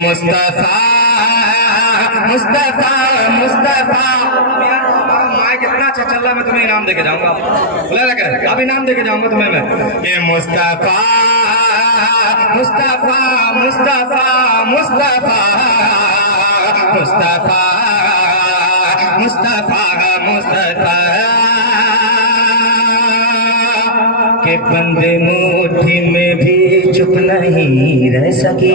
मुस्तफा मुस्तफा मुस्तफा माँ कितना अच्छा चल रहा, मैं तुम्हें इनाम देके जाऊंगा। बोला लगा अब इनाम देके जाऊंगा तुम्हें मैं। ये मुस्तफा मुस्तफा मुस्तफा मुस्तफा मुस्तफा मुस्तफा मुस्तफा के बंदे मुट्ठी में भी चुप नहीं रह सकी।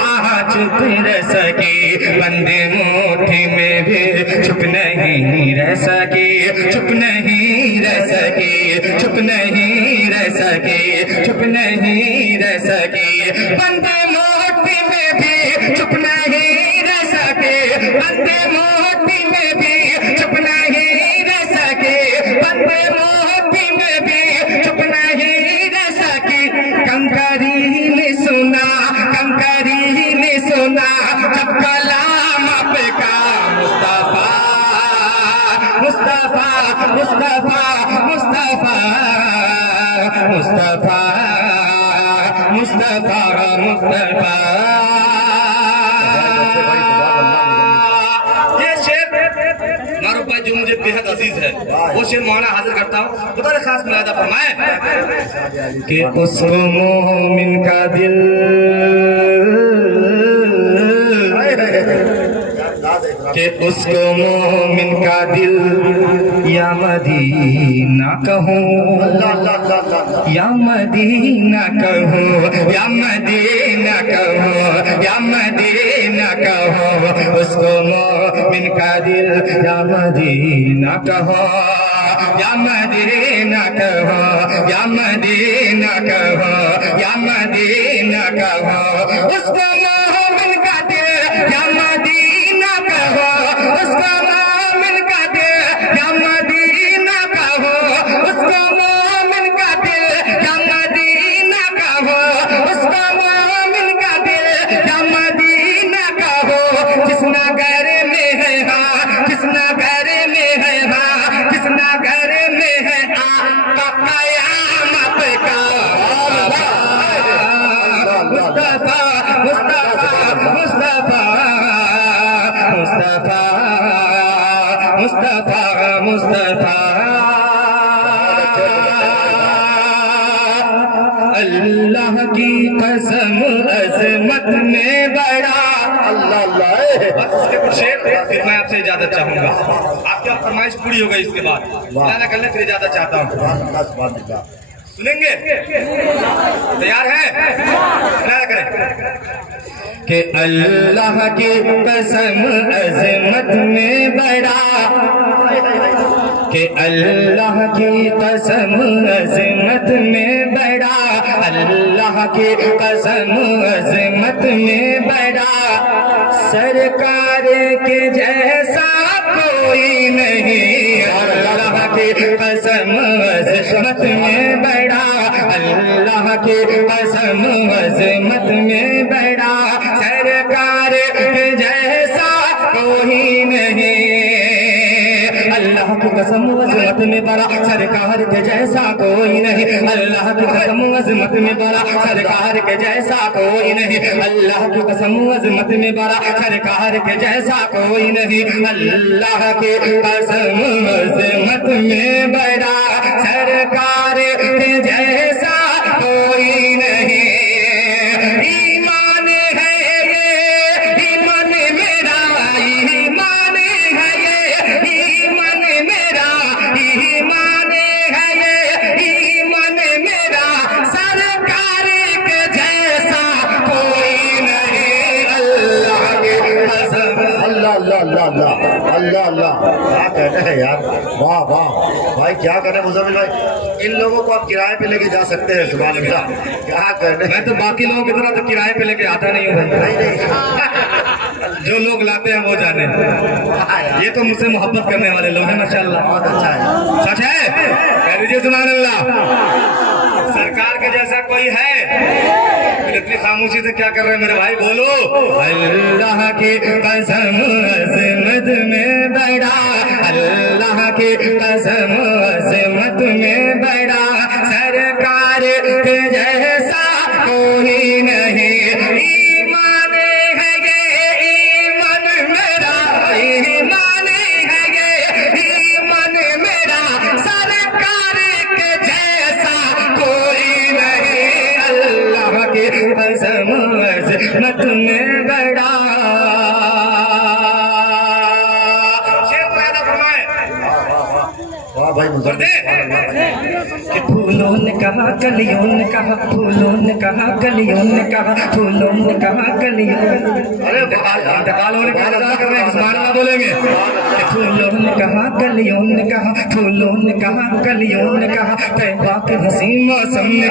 आहा चुप रह सकी, बंदे मुट्ठी में भी चुप नहीं रह सकी, चुप नहीं रह सकी, चुप नहीं रह सकी, चुप नहीं रह सकी, बंदे मुट्ठी में भी चुप नहीं रह सके, बंदे मुट्ठी में भी चुप नहीं रह सके, बंदे मुट्ठी में भी चुप नहीं रह सके। कंकरी ने सुना, कंकरी ने सुना जब कलाम आपका मुस्तफा मुस्तफा मुस्तफा मुस्तफा मुस्तफा मुस्तफा मुस्तफा। ये शेर मारूफ भाई जो मुझे बेहद अजीज है, वो शेर माना हाजिर करता हूँ। खुदा ने खास मुलादा फरमाए कि उसको मोमिन का दिल, कि उसको मोमिन का दिल या मदीना कहूँ, या मदीना कहूँ, या मदीना कहूँ, या मदीना कहूँ, उसको मोमिन का दिल या मदीना कहूँ, या मदीना कहूँ, या मदीना कहूँ, या मदीना कहूँ, उसको मोमिन का दिल या मदीना कहूँ, उसको मोमिन का दिल या मदीना कहूँ, उसको मोमिन का दिल या मदीना कहूँ, उसको मोमिन का दिल या मदीना कहूँ। जिस नगर में है हाँ, जिस नगर में है हाँ, जिस नगर में है आपका कयामत का मुस्तफा मुस्तफा मुस्तफा मुस्तफा मुस्तफा मुस्तफा। अल्लाह की कसम अजमत में बड़ा अल्लाह अल्लाह। बस इसके कुछ शेर फिर मैं आपसे इजाजत चाहूंगा। आपकी फरमाइश पूरी हो गई, इसके बाद अल्लाह कर ले फिर इजाजत चाहता हूँ। सुनेंगे? तैयार है? कि अल्लाह की कसम अजमत में बड़ा, कि अल्लाह की कसम अजमत में बड़ा, अल्लाह की कसम अजमत में बड़ा, सरकार के जैसा कोई नहीं। अल्लाह की कसम अजमत में बड़ा, अल्लाह की कसम अजमत में बड़ा, सरकार के जैसा कोई नहीं। अल्लाह की कसम अजमत में बड़ा, सरकार के जैसा कोई नहीं। अल्लाह की कसम अजमत में बड़ा, सरकार के जैसा कोई नहीं। अल्लाह की कसम अजमत में बड़ा, सरकार के जैसा कोई नहीं। अल्लाह की कसम अजमत में बड़ा, सरकार के जैसा कोई नहीं। ईमान है ये, ईमान मेरा, ईमान है ये, ईमान मेरा, ईमान है ये, ईमान मेरा, सरकार के जैसा कोई नहीं। अल्लाह की कसम। अल्लाह अल्लाह अल्लाह अल्लाह अल्लाह अल्लाह। क्या कहते हैं यार, वाह वाह भाई, क्या करें मुज़म्मिल भाई, इन लोगों को आप किराए पे लेके जा सकते हैं। सुभान अल्लाह, क्या कहते हैं। मैं तो बाकी लोगों की तरह तो किराए पे लेके आता नहीं हूँ भाई। नहीं जो लोग लाते हैं वो जाने, ये तो मुझसे मोहब्बत करने वाले लोग हैं माशाल्लाह। बहुत अच्छा है। सच है? कह दीजिए सुभान अल्लाह। सरकार के जैसा कोई है? फिर इतनी खामोशी से क्या कर रहे हैं मेरे भाई, बोलो। अल्लाह की कसम अज़मत में बड़ा, अल्लाह की कसम अज़मत में बड़ा, सरकार के जैसा कोई नहीं। अजमत में बड़ा। शेर पैदा फरमाए। वाह भाई मुजम्मिल, कि फूलों ने कहा कलियों ने कहा, फूलों ने कहा कलियों ने कहा, फूलों ने कहा कलियों। अरे इंतकाल होने का इंतजार कर रहे हैं, सुभान अल्लाह बोलेंगे। कि फूलों ने कहा कलियों ने कहा, फूलों ने कहा कलियों ने कहा, तैबा के हसीन मौसम ने,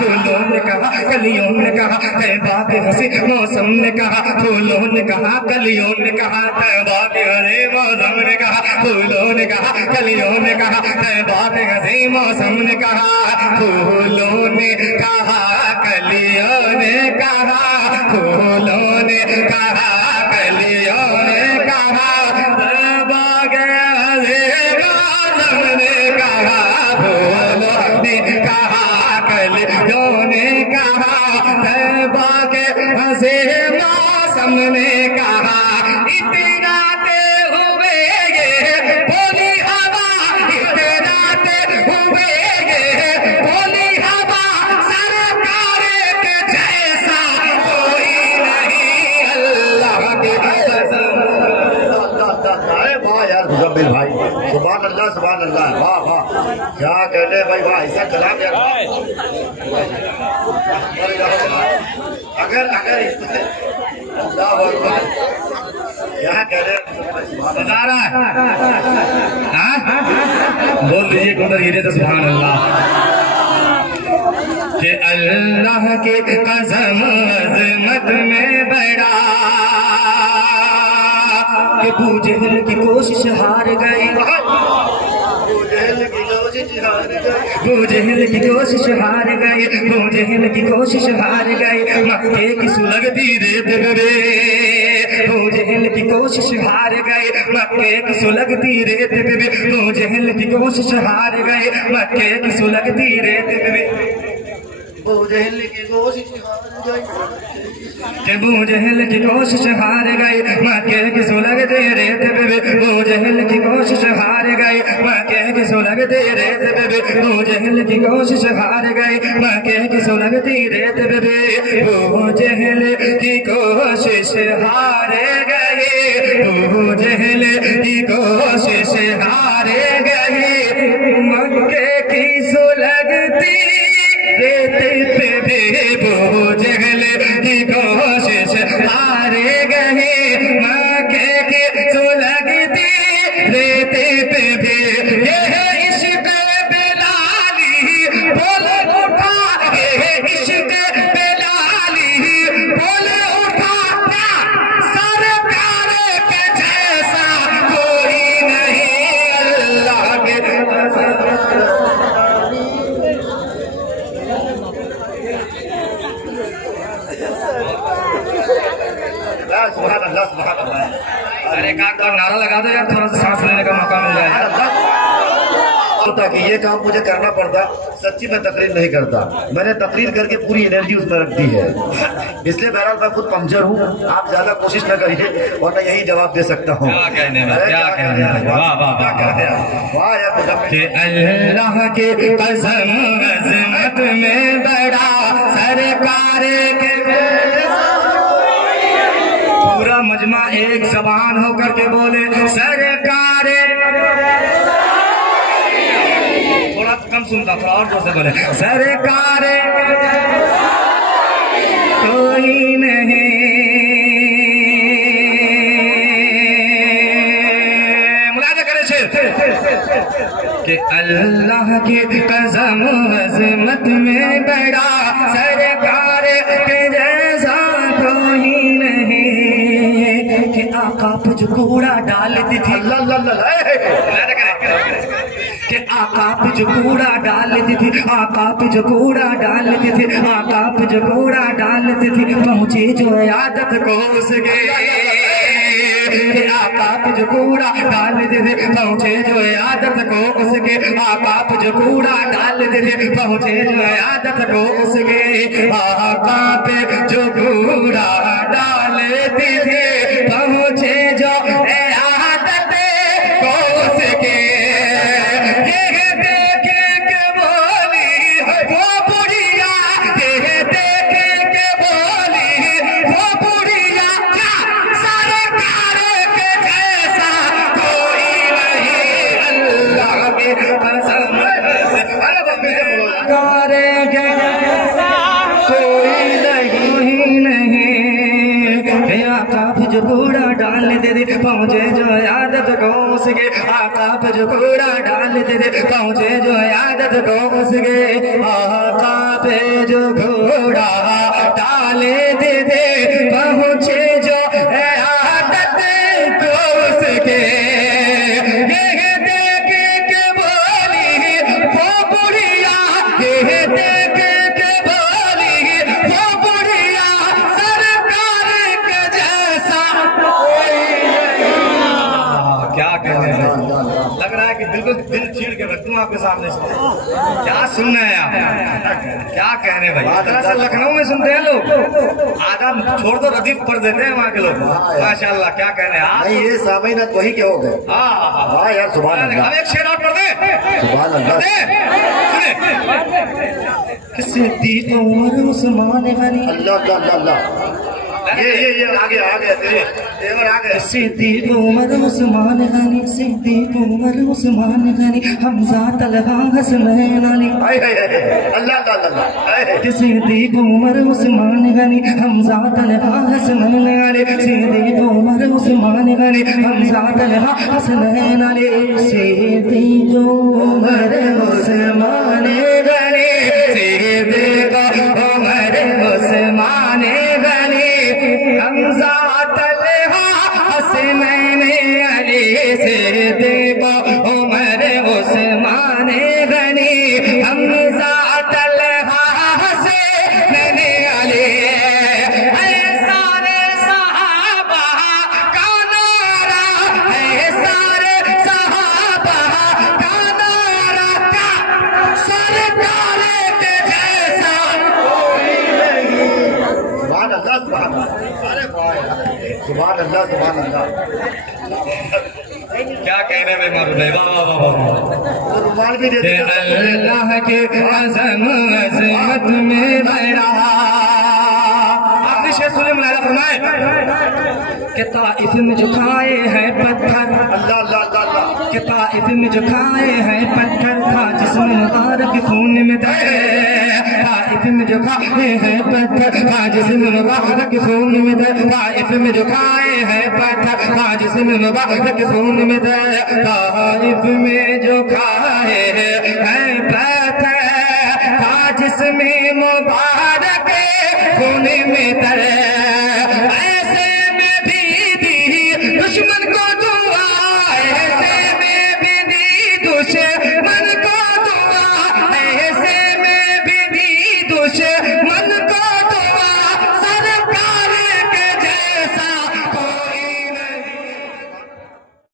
फूलों ने कहा कलियों ने कहा, तैबा के हसी मौसम ने कहा, फूलों ने कहा कलियों ने कहा, तैबा के हसी मौसम ने कहा, फूलों ने कहा कलियों ने कहा, तैबा के हसी मौसम ने कहा, फूलों ने कहा कलियों ने कहा, फूलों ने कहा कलियों ने कहा, तैबा के हसी मौसम ने कहा, फूलों ने कहा कलियों ने कहा, तैबा के हंसे मौसम ने कहा, इतराते हुए ये बोली हवा, इतराते हुए ये बोली हवा, सरकार के जैसा कोई नहीं, अल्लाह की कसम। अरे वाह यार मुजम्मिल भाई, सुभान अल्लाह, वाह वाह, क्या कहने भाई, वाह ऐसा कलाम यार। अगर क्या कह रहे बता रहा है, बोल दीजिए कौन हीरे तो सुभान अल्लाह। कि अल्लाह की कसम अज़मत में बड़ा, कि अबू जहल की कोशिश हार गई, अबू जहल की कोशिश हार गई, अबू जहल की कोशिश हार गई, मक्के की सुलगती रेत रे, अबू जहल की कोशिश हार गई, मक्के की सुलगती रेत पे, अबू जहल की कोशिश हार गई, मक्के की सुलगती रेत पे, अबू जहल की कोशिश हार गई, अबू जहल की कोशिश हार गई, मक्के की सुलगती रेत पे, अबू जहल की कोशिश हार गई, मक्के की सुलगती रेत पे, अबू जहल की कोशिश हार गई, मक्के की सुलगती रेत पे, अबू जहल की कोशिश हार गई, अबू जहल की कोशिश हार गई, मक्के की सुलगती रेत पे भी अबू जहल की कोशिश हार गए, मक्के की सुलगती रेत पे भी, ये इश्क बेलाली बोल उठा, ये इश्क बेलाली बोल उठा, सरकार के जैसा कोई नहीं, अल्लाह के सुभान अल्लाह। अरे का नारा लगा दो यार, थोड़ा सा सांस लेने का मौका मिल जाए। होता कि ये काम मुझे करना पड़ता, सच्ची मैं तकरीर नहीं करता, मैंने तकरीर करके पूरी एनर्जी उसमें रख दी है, इसलिए बहरहाल मैं खुद पंक्चर हूँ, आप ज्यादा कोशिश न करिए और मैं यही जवाब दे सकता हूँ। क्या कहने में, क्या कहने में, वाह वाह वाह यार, कि अल्लाह के कसम अज़मत में बड़ा, सरकार के पूरा मजमा एक जबान होकर के बोले, सरकार, थोड़ा कम सुनता, थोड़ा और जोर से बोले, सरकार कोई नहीं, मुलाजा करे शेर। कि अल्लाह की कसम अज़मत में बड़ा, सरकार के जैसा कोई नहीं, कि आका पे जो कूड़ा डालती थी, कि आका पे जो कूड़ा डालती थी, आका पे जो कूड़ा डालती थी, आका पे जो कूड़ा डालती थी, पहुंचे जो आदत को उसके, आका पे जो कूड़ा डालते थे, पहुंचे जो आदत को उसके, आका पे जो कूड़ा डालते थे, पहुंचे जो आदत को उसके, आका पे जो कूड़ा डालते थे, पहुंचे जो आदत को उसके, ये देख के बोली वो बुढ़िया, ये देख जो कूड़ा डाल दे दे पहुँचे जो आदत को उसके आका पे जो कूड़ा डाल दे दे पहुँचे जो आदत को उसके आका पे जो कूड़ा डाल दे दे पहुँचे जो आदत को उसके ये देख के बोली वो बुढ़िया ये देख के बोली वो बुढ़िया सरकार के जैसा क्या कहने लग रहा है कि बिल्कुल दिल चीर के रख दूं आपके सामने से। क्या सुनना है आप, क्या कहने भाई। इतना से लखनऊ में सुनते हैं लोग, आधा छोड़ दो रदीफ पढ़ देते हैं वहाँ के लोग। माशाल्लाह क्या कहने हैं आप। नहीं ये सामीनात वही के हो गए। हाँ यार सुभान अल्लाह। अब एक शेर और पढ़ दे। सुभान अल्लाह। सिद्दीक उमर उस्मान गनी अल्लाह अल्लाह अल्लाह। ये आगे आगे सिद्दीक उमर उस्मान गनी सिद्दीक उमर उस्मान गनी हमजा तलहा हसनैन अली अल्लाह अल्लाह। सिद्दीक उमर उस्मान गनी हमजा तलहा हसनैन अली सिद्दीक उमर उस्मान गनी हमजा तलहा हसनैन अली सिद्दीक उमर उस्मान गनी सिद्दीक उमर उस्मान गनी हमजा तलहा हसनैन अली सिद्दीक उमर उस्मान गनी हमजा तलहा हसनैन अली सारे सहाबा का नारा है सारे सहाबा का नारा का सरकार के जैसा सुभान अल्लाह सुभान अल्लाह। अरे वाह सुभान अल्लाह सुभान अल्लाह। क्या कहने में मारू भाई। वाह वाह वाह वाह। वो रुमाल भी दे अल्लाह के अज़म अज़मत में बैरा आपने शेर सुने मुलायदा फरमाए कि ताइफ में जो खाए हैं पत्थर अल्लाह अल्लाह अल्लाह। कि ताइफ में जो खाए हैं पत्थर था जिसमें मुबारक खून में दर ताइफ में जो खाए हैं पत्थर था जिसमें मुबारक खून में दर ताइफ में जो खाए हैं पत्थर था जिसमें मुबारक खून में दर ताइफ में जो खाए हैं पत्थर था जिसमें मुबारक खून में दर